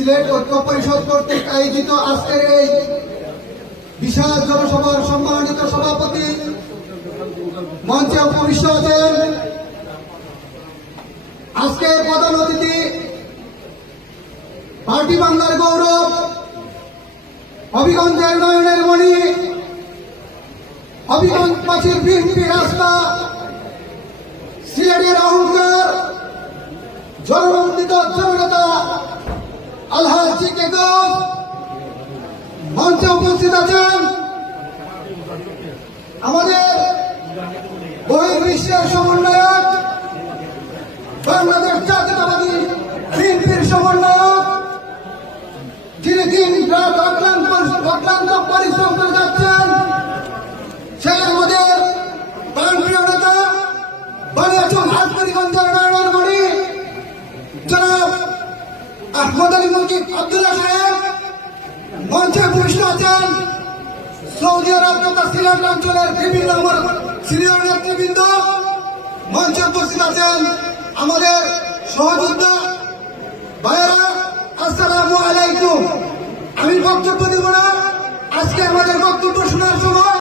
সিলেট ঐক্য পরিষদ কর্তৃক আয়োজিত আজকের এই বিশাল জনসভার সম্মানিত সভাপতি মঞ্চে উপবিষ্ট আছেন আজকের প্রধান অতিথি পার্টি বাংলার গৌরব, হবিগঞ্জের নয়নের মণি, হবিগঞ্জবাসীর বিএনপি রাস্তা, সিলেটের অহংকার, জননন্দিত জননেতা আলহাজ জি কে গৌস মঞ্চে উপস্থিত আছেন। আমাদের বহির্বিশ্বের সমন্বয়ক, বাংলাদেশ জাতীয়তাবাদী বিএনপির সমন্বয়ক, যিনি দিন রাত অক্লান্ত পরিশ্রম করে যাচ্ছেন, সে আমাদের প্রাণপ্রিয় নেতা বানিয়াচং হাটগঞ্জের নয়নের মণি জনাব আহমদ আলী মুকিব আব্দুল্লাহ সাহেব মঞ্চে উপবিষ্ট আছেন। সৌদি আরব তথা সিলেট অঞ্চলের বিভিন্ন সিনিয়র নেতৃবৃন্দ মঞ্চে উপস্থিত আছেন। আমাদের সহযোদ্ধা ভাইয়েরা, আসসালামু আলাইকুম। আমি বক্তব্য দেব না, আজকে আমাদের বক্তব্য শোনার সময়